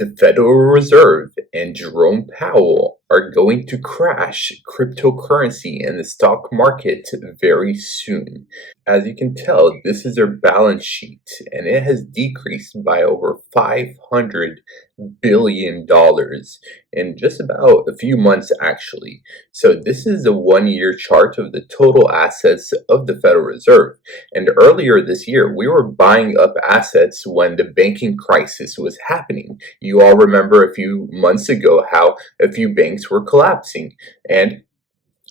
The Federal Reserve and Jerome Powell are going to crash cryptocurrency and the stock market very soon. As you can tell, this is their balance sheet, and it has decreased by over $500 billion in just about a few months, actually. So this is a 1-year chart of the total assets of the Federal Reserve. And earlier this year, we were buying up assets when the banking crisis was happening. You all remember a few months ago how a few banks were collapsing, and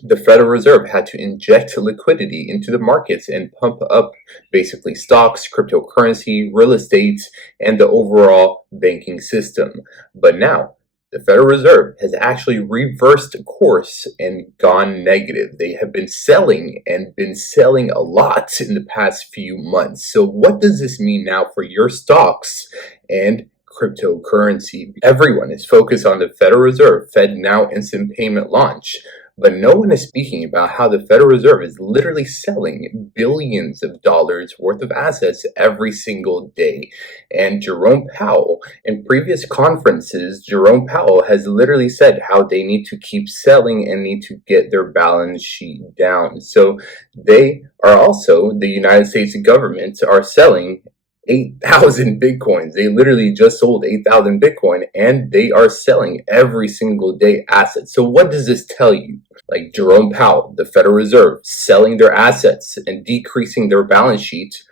the Federal Reserve had to inject liquidity into the markets and pump up basically stocks, cryptocurrency, real estate, and the overall banking system. But now, the Federal Reserve has actually reversed course and gone negative. They have been selling and been selling a lot in the past few months. So what does this mean now for your stocks and cryptocurrency? Everyone is focused on the Federal Reserve Fed Now Instant Payment launch. But no one is speaking about how the Federal Reserve is literally selling billions of dollars worth of assets every single day. And Jerome Powell, in previous conferences, Jerome Powell has literally said how they need to keep selling and need to get their balance sheet down. So they are also, the United States government, are selling 8,000 Bitcoins. They literally just sold 8,000 Bitcoin, and they are selling every single day assets. So what does this tell you? Like Jerome Powell, the Federal Reserve, selling their assets and decreasing their balance sheet.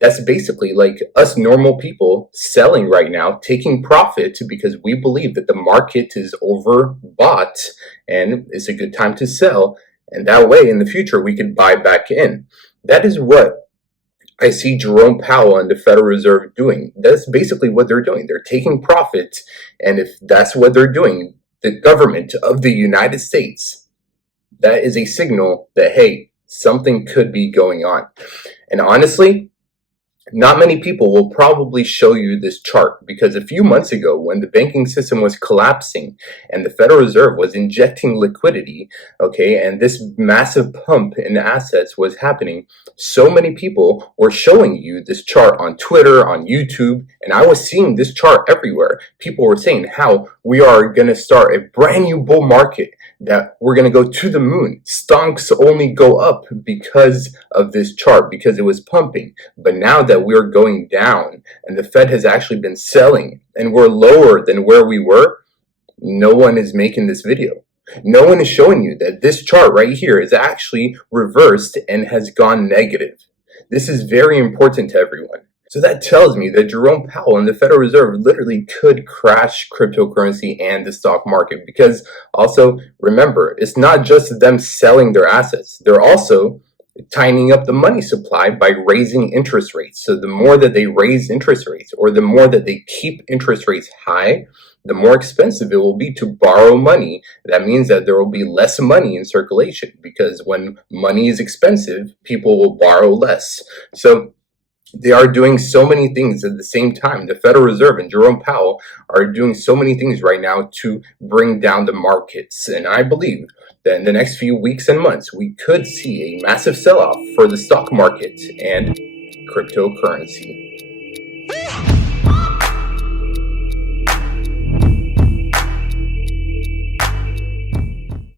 That's basically like us normal people selling right now, taking profit because we believe that the market is overbought and it's a good time to sell. And that way in the future we can buy back in. That is what I see Jerome Powell and the Federal Reserve doing. That's basically what they're doing. They're taking profit, and if that's what they're doing, the government of the United States, that is a signal that, hey, something could be going on. And honestly, not many people will probably show you this chart because a few months ago when the banking system was collapsing and the Federal Reserve was injecting liquidity, okay, and this massive pump in assets was happening, so many people were showing you this chart on Twitter, on YouTube, and I was seeing this chart everywhere. People were saying how we are going to start a brand new bull market, that we're going to go to the moon. Stocks only go up because of this chart, because it was pumping. But now that we're going down and the Fed has actually been selling and we're lower than where we were, no one is making this video. No one is showing you that this chart right here is actually reversed and has gone negative. This is very important to everyone. So that tells me that Jerome Powell and the Federal Reserve literally could crash cryptocurrency and the stock market, because also remember, it's not just them selling their assets. They're also tightening up the money supply by raising interest rates. So the more that they raise interest rates, or the more that they keep interest rates high, the more expensive it will be to borrow money. That means that there will be less money in circulation, because when money is expensive, people will borrow less. So they are doing so many things at the same time. The Federal Reserve and Jerome Powell are doing so many things right now to bring down the markets. And I believe that in the next few weeks and months, we could see a massive sell-off for the stock market and cryptocurrency.